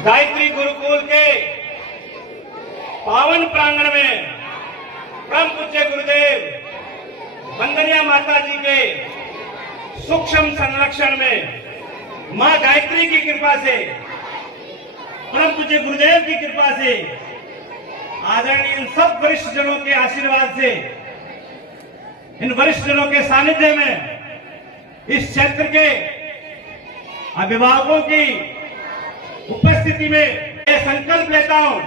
गायत्री गुरुकुल के पावन प्रांगण में परम पूज्य गुरुदेव वंदनीय माता जी के सूक्ष्म संरक्षण में मां गायत्री की कृपा से, परम पूज्य गुरुदेव की कृपा से, आदरणीय इन सब वरिष्ठ जनों के आशीर्वाद से, इन वरिष्ठ जनों के सानिध्य में इस क्षेत्र के अभिभावकों की उपस्थिति में मैं संकल्प लेता हूं,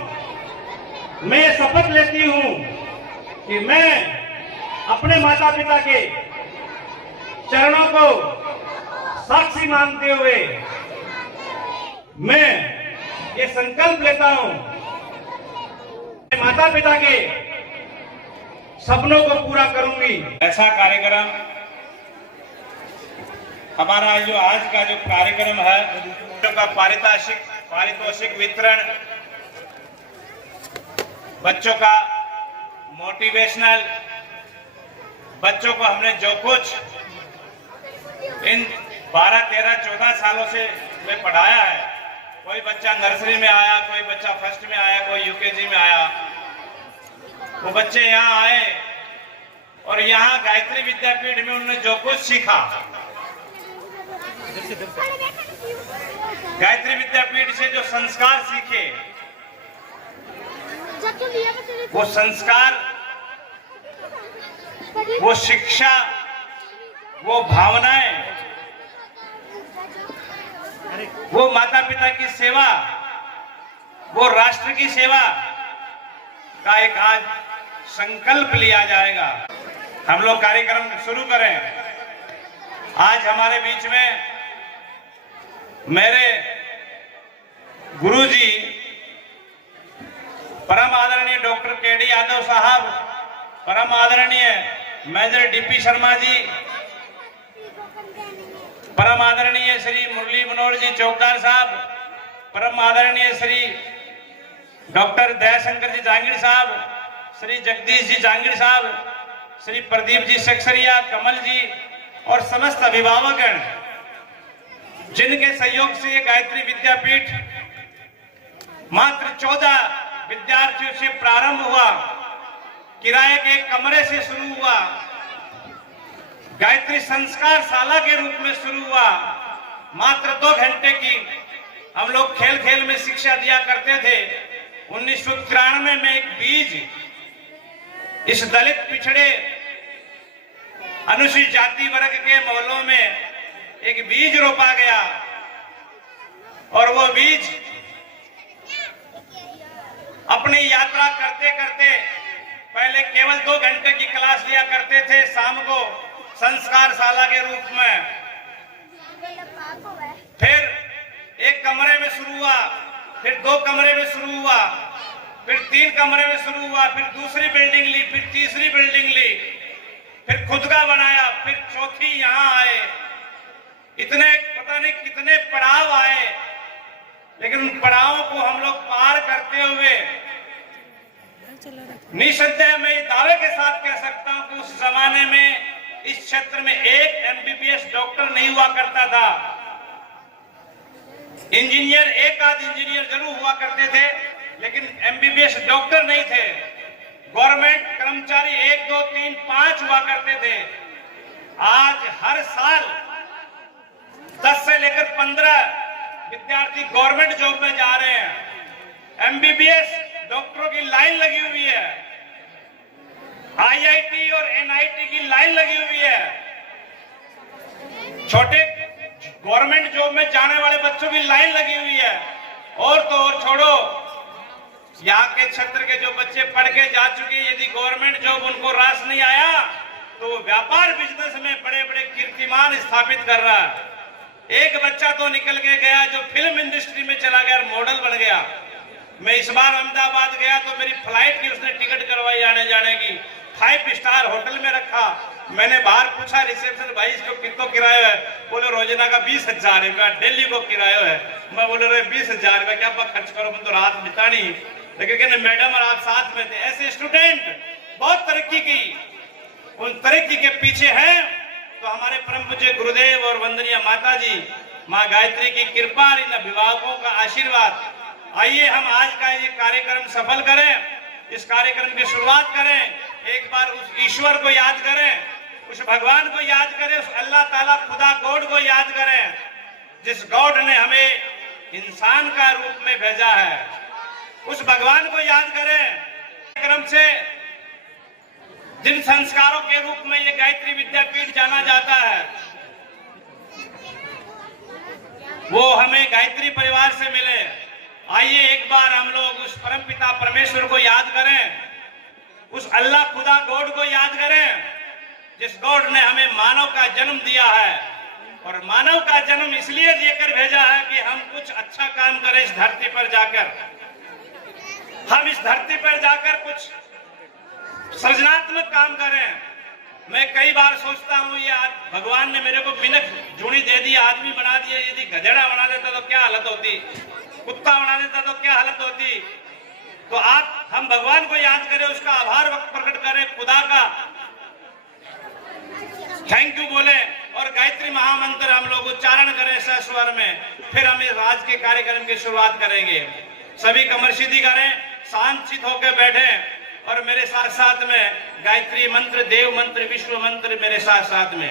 मैं शपथ लेती हूं कि मैं अपने माता पिता के चरणों को साक्षी मानते हुए मैं ये संकल्प लेता हूं, माता पिता के सपनों को पूरा करूंगी। ऐसा कार्यक्रम हमारा जो आज का जो कार्यक्रम है, बच्चों का पारितोषिक वितरण, बच्चों का मोटिवेशनल, बच्चों को हमने जो कुछ इन 12, 13, 14 सालों से मैं पढ़ाया है, कोई बच्चा नर्सरी में आया, कोई बच्चा फर्स्ट में आया, कोई यूकेजी में आया, वो बच्चे यहाँ आए और यहाँ गायत्री विद्यापीठ में उन्होंने जो कुछ सीखा, गायत्री विद्यापीठ से जो संस्कार सीखे, वो संस्कार, वो शिक्षा, वो भावनाएं, वो माता पिता की सेवा, वो राष्ट्र की सेवा का एक आज संकल्प लिया जाएगा। हम लोग कार्यक्रम शुरू करें। आज हमारे बीच में मेरे गुरुजी परम आदरणीय डॉक्टर केडी यादव साहब, परम आदरणीय मेजर डीपी शर्मा जी, परम आदरणीय श्री मुरली मनोहर जी चौकीदार साहब, परम आदरणीय श्री डॉक्टर दयाशंकर जी जांगीर साहब, श्री जगदीश जी जांगीर साहब, श्री प्रदीप जी सक्सरिया, कमल जी और समस्त अभिभावकगण, जिनके सहयोग से ये गायत्री विद्यापीठ मात्र 14 विद्यार्थियों से प्रारंभ हुआ, किराए के एक कमरे से शुरू हुआ, गायत्री संस्कार शाला के रूप में शुरू हुआ, मात्र 2 घंटे की हम लोग खेल खेल में शिक्षा दिया करते थे। 1993 में एक बीज इस दलित पिछड़े अनुसूचित जाति वर्ग के मोहल्लों में एक बीज रोपा गया और वो बीज अपनी यात्रा करते करते पहले केवल 2 घंटे की क्लास लिया करते थे शाम को संस्कार शाला के रूप में, फिर एक कमरे में शुरू हुआ, फिर 2 कमरे में शुरू हुआ, फिर 3 कमरे में शुरू हुआ, फिर दूसरी बिल्डिंग ली, फिर तीसरी बिल्डिंग ली, फिर खुद का बनाया, फिर चौथी यहाँ आए। इतने पता नहीं कितने पड़ाव आए, लेकिन उन पड़ावों को हम लोग पार करते हुए निसंदेह मैं दावे के साथ कह सकता हूं कि उस जमाने में इस क्षेत्र में एक एमबीबीएस डॉक्टर नहीं हुआ करता था। इंजीनियर, एक आध इंजीनियर जरूर हुआ करते थे, लेकिन एमबीबीएस डॉक्टर नहीं थे। गवर्नमेंट कर्मचारी 1, 2, 3, 5 हुआ करते थे। आज हर साल 10 से लेकर 15 विद्यार्थी गवर्नमेंट जॉब में जा रहे हैं। एमबीबीएस डॉक्टरों की लाइन लगी हुई है, आईआईटी और एनआईटी की लाइन लगी हुई है। छोटे गवर्नमेंट जॉब में जाने वाले बच्चों की लाइन लगी हुई है। और तो और छोड़ो, यहाँ के क्षेत्र के जो बच्चे पढ़ के जा चुके, यदि गवर्नमेंट जॉब उनको रास नहीं आया तो वो व्यापार बिजनेस में बड़े बड़े कीर्तिमान स्थापित कर रहा है। एक बच्चा तो निकल के गया जो फिल्म इंडस्ट्री में चला गया, मॉडल बन गया। मैं इस बार अहमदाबाद गया तो मेरी फ्लाइट की उसने टिकट करवाई आने जाने की, 5 स्टार होटल में रखा। मैंने बाहर पूछा रिसेप्शन, भाई इसको कितना किराया है? बोले रोजाना का 20,000 रुपया, दिल्ली को किराया है। मैं बोले रहे 20,000 रुपया क्या खर्च करो, मैं तो रात बितानी। लेकिन मैडम और आप साथ में थे। ऐसे स्टूडेंट बहुत तरक्की की, उन तरक्की के पीछे हैं तो हमारे परम पूज्य गुरुदेव और वंदनीय माता जी माँ गायत्री की कृपा और इन अभिभावकों का आशीर्वाद। आइए हम आज का ये कार्यक्रम सफल करें, इस कार्यक्रम की शुरुआत करें। एक बार उस ईश्वर को याद करें, उस भगवान को याद करें, उस अल्लाह ताला खुदा गॉड को याद करें, जिस गॉड ने हमें इंसान का रूप में भेजा है। उस भगवान को याद करें। कार्यक्रम से जिन संस्कारों के रूप में ये गायत्री विद्यापीठ जाना जाता है, वो हमें गायत्री परिवार से मिले। आइए एक बार हम लोग उस परमपिता परमेश्वर को याद करें, उस अल्लाह खुदा गॉड को याद करें, जिस गॉड ने हमें मानव का जन्म दिया है। और मानव का जन्म इसलिए देकर भेजा है कि हम कुछ अच्छा काम करें इस धरती पर जाकर। हम इस धरती पर जाकर कुछ सृजनात्मक काम करें। मैं कई बार सोचता हूँ, ये आज भगवान ने मेरे को बिनक जूनी दे दी, आदमी बना दिया, यदि गधेड़ा बना देता तो क्या हालत होती, कुत्ता बना देता तो क्या हालत होती। तो आप हम भगवान को याद करें, उसका आभार प्रकट करें, खुदा का थैंक यू बोले और गायत्री महामंत्र हम लोग उच्चारण करें सस्वर में। फिर हम इस आज के कार्यक्रम की शुरुआत करेंगे। सभी कमरशिदी करें, शांत होकर बैठे और मेरे साथ साथ में गायत्री मंत्र, देव मंत्र, विश्व मंत्र मेरे साथ साथ में।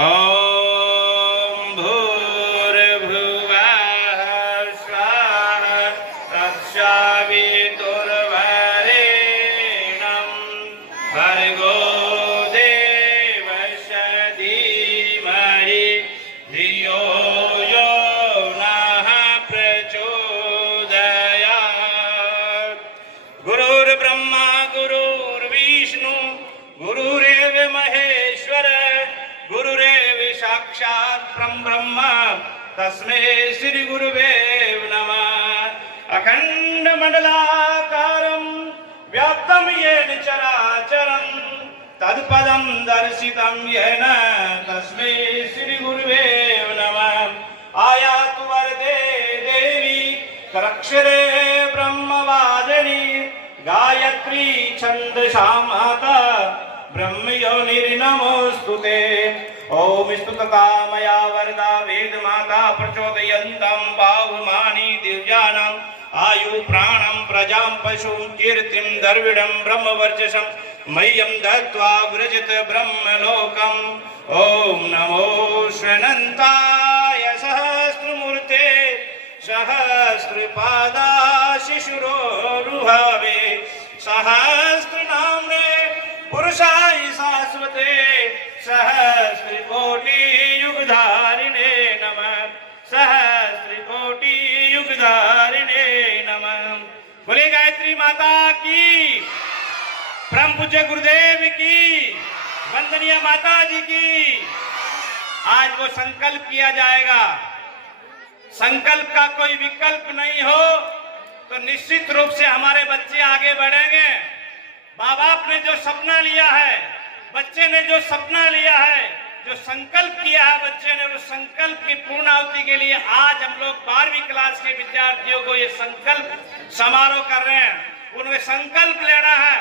ओम भूर्भुवः स्वः तत्सवितुर्वरेण्यं भर्गो देवस्य धीमहि धियो यो नः प्रचोदयात्। गुरुर्ब्रह्मा गुरुर्विष्णु गुरुरेव महेश्वर गुरुरेव साक्षात् परब्रह्म तस्मै श्री गुरुवे नमः। अखंड मंडलाकारं व्याप्तं येन चराचरं तत्पदं दर्शितं येन तस्मै श्री गुरुवे नमः। आयातु वरदे देवी कराक्षरे ब्रह्मवादिनी गायत्री छंदसा माता ब्रह्मयोनिर्नमोस्तुते। ओम स्तुतता मया वरदा वेद माता प्रचोदयन्तं पावमानि दिव्यानां आयु प्राणं प्रजां पशुं कीर्तिं द्रविडं ब्रह्मवर्चसं मह्यं दत्त्वा व्रजत ब्रह्मलोकम्। ओम नमो स्वनन्ताय सहस्रमूर्ते सहस्रपादा शिशुरोरुहवे सहस्रनाम्ने पुरुषाय शाश्वते सहस्रकोटि युगधारिणे नमः। सहस्रकोटि युगधारिणे नमः। बोले गायत्री माता की, परम पूज्य गुरुदेव की, वंदनीय माता जी की। आज वो संकल्प किया जाएगा। संकल्प का कोई विकल्प नहीं हो तो निश्चित रूप से हमारे बच्चे आगे बढ़ेंगे। माँ बाप ने जो सपना लिया है, बच्चे ने जो सपना लिया है, जो संकल्प किया है बच्चे ने, उस संकल्प की पूर्णाहुति के लिए आज हम लोग 12वीं क्लास के विद्यार्थियों को ये संकल्प समारोह कर रहे हैं। उन्हें संकल्प लेना है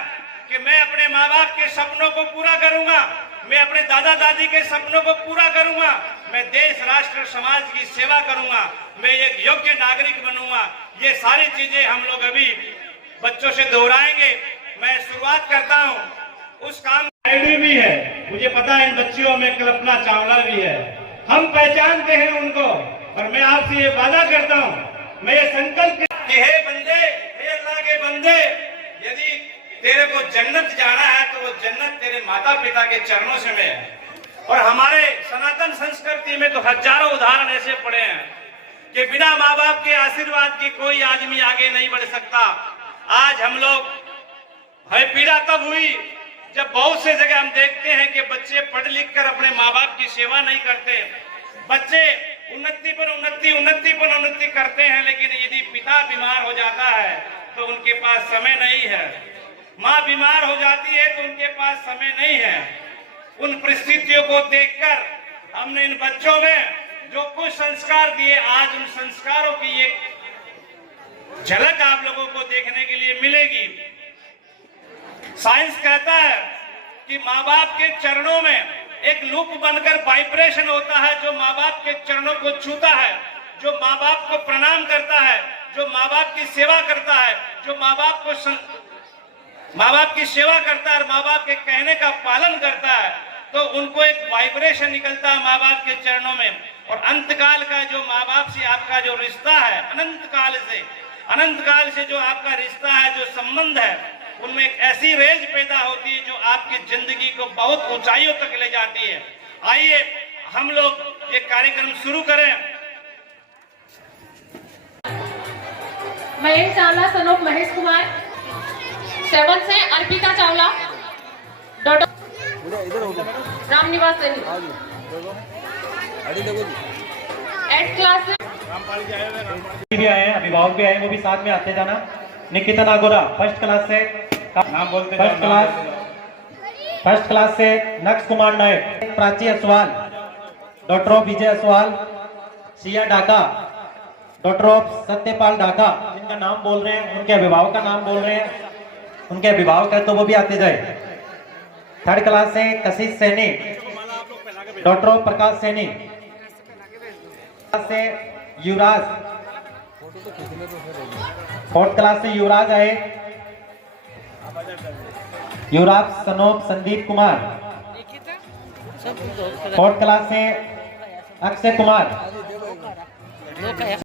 कि मैं अपने माँ बाप के सपनों को पूरा करूंगा, मैं अपने दादा दादी के सपनों को पूरा करूंगा, मैं देश राष्ट्र समाज की सेवा करूंगा, मैं एक योग्य नागरिक बनूंगा। ये सारी चीजें हम लोग अभी बच्चों से दोहराएंगे। मैं शुरुआत करता हूं उस काम भी है, मुझे पता है इन बच्चियों में कल्पना चावला भी है, हम पहचानते हैं उनको। और मैं आपसे ये वादा करता हूं, मैं ये संकल्प कि हे बंदे, हे अल्लाह के बंदे, यदि तेरे को जन्नत जाना है तो वो जन्नत तेरे माता पिता के चरणों से में है। और हमारे सनातन संस्कृति में तो हजारों उदाहरण ऐसे पड़े हैं कि बिना माँ बाप के आशीर्वाद के कोई आदमी आगे नहीं बढ़ सकता। आज हम लोग है पीड़ा तब हुई जब बहुत से जगह हम देखते हैं कि बच्चे पढ़ लिख कर अपने माँ बाप की सेवा नहीं करते। बच्चे उन्नति पर उन्नति करते हैं, लेकिन यदि पिता बीमार हो जाता है तो उनके पास समय नहीं है, माँ बीमार हो जाती है तो उनके पास समय नहीं है। उन परिस्थितियों को देखकर हमने इन बच्चों में जो कुछ संस्कार दिए, आज उन संस्कारों की एक झलक आप लोगों को देखने के लिए मिलेगी। साइंस कहता है कि माँ बाप के चरणों में एक लूप बनकर वाइब्रेशन होता है। जो माँ बाप के चरणों को छूता है, जो माँ बाप को प्रणाम करता है, जो जो माँ बाप की सेवा करता है, जो माँ बाप की सेवा करता है और माँ बाप के कहने का पालन करता है, तो उनको एक वाइब्रेशन निकलता है माँ बाप के चरणों में। और अंतकाल का जो माँ बाप से आपका जो रिश्ता है, अनंत काल से जो आपका रिश्ता है, जो संबंध है, उनमें एक ऐसी रेंज पैदा होती है जो आपकी जिंदगी को बहुत ऊंचाइयों तक ले जाती है। आइए हम लोग ये कार्यक्रम शुरू करें। महेश चावला सन ऑफ महेश कुमार, 7 से Arpita Chawla, daughter Ramniwas Saini, 8th class से भी आए हैं, अभिभावक भी आए हैं, वो भी साथ में आते जाना। निकिता नागोरा फर्स्ट क्लास से, नाम बोलते फर्स्ट क्लास से Naksh Kumar Nayak, Prachi Aswal, doctor of Vijay Aswal, Siya Dhaka, doctor of Satyapal Dhaka, जिनका नाम बोल रहे हैं, उनके अभिभावक का नाम बोल रहे हैं, उनके अभिभावक है तो वो भी आते जाए। 3rd क्लास से कशिश सैनी, डॉक्टर ऑफ प्रकाश सैनी, से युवराज, 4th क्लास से युवराज आए, युवराज सनोप संदीप कुमार, 4th क्लास से अक्षय कुमार।